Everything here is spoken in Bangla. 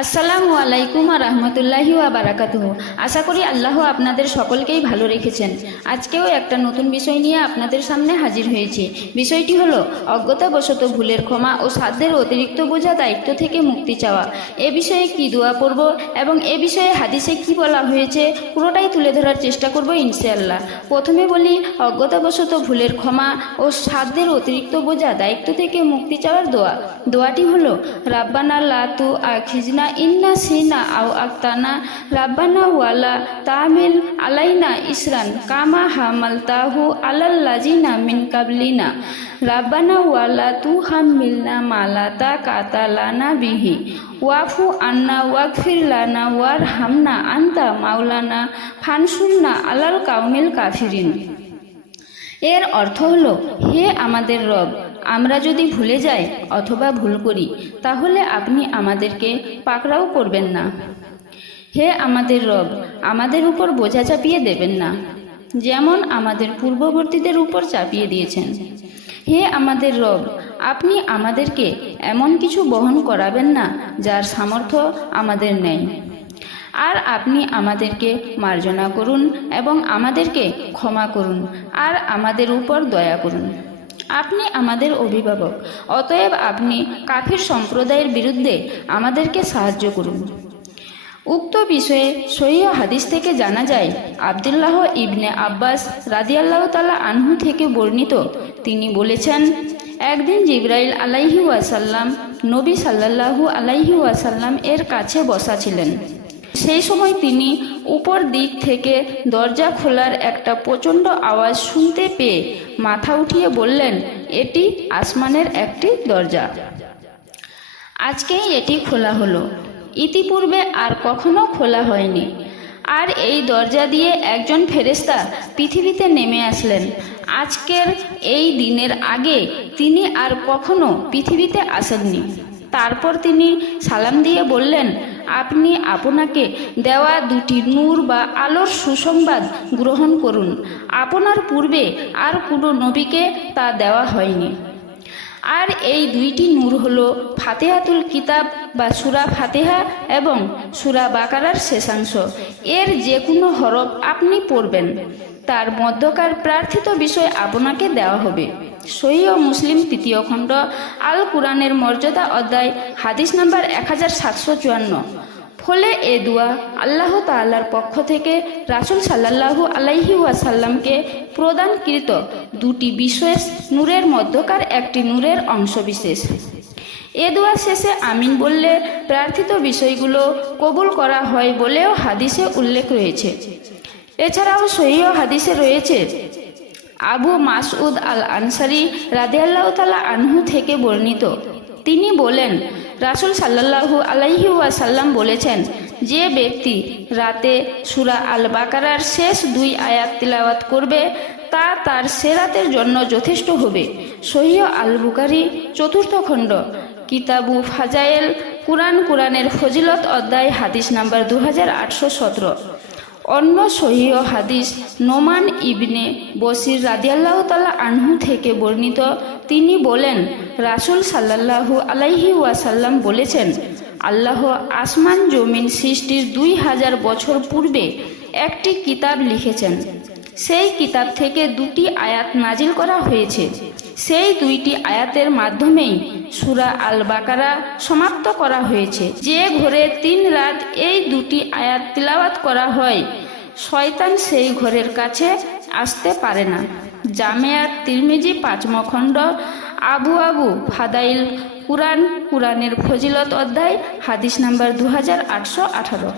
আসসালামু আলাইকুম রহমতুল্লাহি বারাকাতুহ। আশা করি আল্লাহ আপনাদের সকলকেই ভালো রেখেছেন। আজকেও একটা নতুন বিষয় নিয়ে আপনাদের সামনে হাজির হয়েছি। বিষয়টি হলো, অজ্ঞতাবশত ভুলের ক্ষমা ও সাধ্যের অতিরিক্ত বোঝা দায়িত্ব থেকে মুক্তি চাওয়া। এ বিষয়ে কি দোয়া পড়ব এবং এ বিষয়ে হাদিসে কি বলা হয়েছে, পুরোটাই তুলে ধরার চেষ্টা করব ইনশাআল্লাহ। প্রথমে বলি, অজ্ঞতাবশত ভুলের ক্ষমা ও সাধ্যের অতিরিক্ত বোঝা দায়িত্ব থেকে মুক্তি চাওয়ার দোয়া। দোয়াটি হলো, রাব্বানা লাতু আখিজনা ইন্না সিনা আও আক্তানা রাব্বানা ওয়ালা তামিল আলাইনা ইসরান কামা হামাল তাহু আলাল্লাজিনা মিন কাবলিনা রাব্বানা ওয়ালা তু হামিলনা মালাতা কাতালানা বিহি ওয়াফু আন্না ওয়াকফির লানা ওয়ার হামনা আন্তা মাওলানা ফানসুলনা আলাল কাউমিল কাফিরিন এর অর্থ হলো, হে আমাদের রব আমরা যদি ভুলে যাই অথবা ভুল করি, তাহলে আপনি আমাদেরকে পাকড়াও করবেন না। হে আমাদের রব, আমাদের উপর বোঝা চাপিয়ে দেবেন না, যেমন আমাদের পূর্ববর্তীদের উপর চাপিয়ে দিয়েছেন। হে আমাদের রব, আপনি আমাদেরকে এমন কিছু বহন করাবেন না, যার সামর্থ্য আমাদের নেই। আর আপনি আমাদেরকে মার্জনা করুন এবং আমাদেরকে ক্ষমা করুন, আর আমাদের উপর দয়া করুন। আপনি আমাদের অভিভাবক। অতএব আপনি কাফির সম্প্রদায়ের বিরুদ্ধে আমাদেরকে সাহায্য করুন। উক্ত বিষয়ে সহিহ হাদিস থেকে জানা যায়, আবদুল্লাহ ইবনে আব্বাস রাদিয়াল্লাহ তালা আনহু থেকে বর্ণিত। তিনি বলেছেন, একদিন জিব্রাইল আলাইহি ওয়াসাল্লাম নবী সাল্লাল্লাহু আলাইহি ওয়াসাল্লাম এর কাছে বসা ছিলেন। সেই সময় তিনি উপর দিক থেকে দরজা খোলার একটা প্রচণ্ড আওয়াজ শুনতে পেয়ে মাথা উঠিয়ে বললেন, এটি আসমানের একটি দরজা। আজকেই এটি খোলা হলো। ইতিপূর্বে আর কখনো খোলা হয়নি। আর এই দরজা দিয়ে একজন ফেরেস্তা পৃথিবীতে নেমে আসলেন। আজকের এই দিনের আগে তিনি আর কখনো পৃথিবীতে আসেননি। তারপর তিনি সালাম দিয়ে বললেন আপনি আপনাকে দেওয়া দুটি নূর বা আলোর সুসংবাদ গ্রহণ করুন। আপনার পূর্বে আর কোনো নবীকে তা দেওয়া হয়নি। আর এই দুইটি নূর হল ফাতেহাতুল কিতাব বা সুরা ফাতেহা এবং সুরা বাকারার শেষাংশ। এর যে কোনো হরফ আপনি পড়বেন। তার মধ্যকার প্রার্থিত বিষয় আপনাকে দেওয়া হবে। সহি ও মুসলিম তৃতীয় খণ্ড আল কুরআনের মর্যাদা অধ্যায়, হাদিস নাম্বার এক হাজার সাতশো চুয়ান্ন। ফলে এ দোয়া আল্লাহ তাল্লার পক্ষ থেকে রাসুল সাল্লাহু আলাইহি ওয়াসাল্লামকে প্রদানকৃত দুটি বিশেষ নূরের মধ্যকার একটি নূরের অংশবিশেষ। এ দোয়া শেষে আমিন বললে প্রার্থিত বিষয়গুলো কবুল করা হয় বলেও হাদিসে উল্লেখ রয়েছে। এছাড়াও সহিহ হাদিসে রয়েছে আবু মাসউদ আল আনসারি রাদিয়াল্লাহ তালা আনহু থেকে বর্ণিত। তিনি বলেন, রাসুল সাল্লাহু আলাইহি ওয়াসাল্লাম বলেছেন, যে ব্যক্তি রাতে সুরা আল বাকারার শেষ দুই আয়াত তিলাওয়াত করবে, তা তার সেরাতের জন্য যথেষ্ট হবে। সহিহ আল বুকারি চতুর্থ খণ্ড, কিতাবু ফাজায়েল কুরআন কুরআনের ফজিলত অধ্যায় হাদিস নাম্বার দু হাজার আটশো সতেরো। অন্য সহিহ হাদিস নোমান ইবনে বসির রাদিয়াল্লাহ তালা আনহু থেকে বর্ণিত। তিনি বলেন, রাসুল সাল্লাল্লাহু আলাইহি ওয়াসাল্লাম বলেছেন, আল্লাহ আসমান জমিন সৃষ্টির দুই হাজার বছর পূর্বে একটি কিতাব লিখেছেন। সেই কিতাব থেকে দুটি আয়াত নাজিল করা হয়েছে। সেই দুইটি আয়াতের মাধ্যমেই সুরা আল বাকারা সমাপ্ত করা হয়েছে। যে ঘরে তিন রাত এই দুটি আয়াত তিলাওয়াত করা হয়, শয়তান সেই ঘরের কাছে আসতে পারে না। জামেয়াত তিরমিজি পাঁচমখণ্ড, আবু আবু ফাদাইল কুরআন, কুরআনের ফজিলত অধ্যায়, হাদিস নাম্বার দু হাজার আটশো আঠারো।